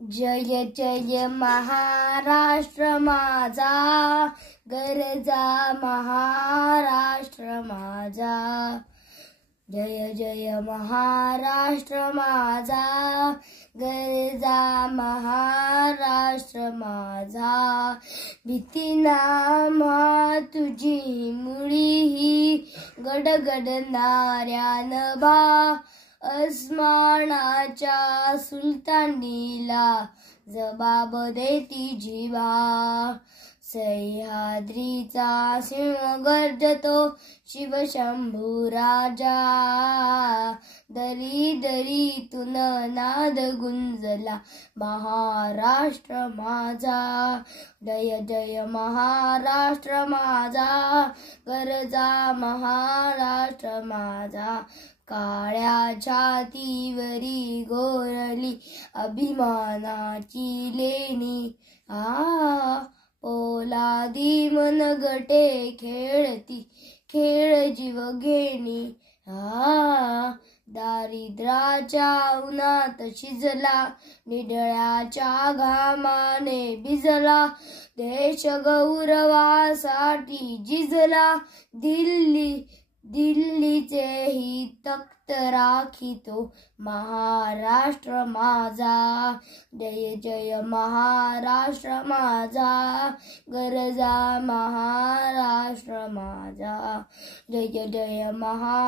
जय जय महाराष्ट्र माझा, गरजा महाराष्ट्र माझा। जय जय महाराष्ट्र माझा, गरजा महाराष्ट्र माझा। भीतीना मा तुझी मुळी ही, गडगडणाऱ्या नभा। अस्मानाच्या सुलतानीला जबाब देती जिवा। सह्याद्रीचा सिंह गर्जतो शिवशंभू राजा। दरी दरीतून नाद गुंजला महाराष्ट्र माझा। जय जय महाराष्ट्र माझा, गरजा महाराष्ट्र माझा। काळ्या छातीवरी गोरली अभिमानाची लेणी। पोलादी मनगटे खेळती खेळ जीव घेणी। दारिद्र्याच्या उन्हात शिजला, निडळ्याच्या घामाने भिजला। देश गौरवासाठी झिजला, दिल्लीचे ही तख्त राखितो महाराष्ट्र माझा। जय जय महाराष्ट्र माझा, गरजा महाराष्ट्र माझा। जय जय महाराष्ट्र।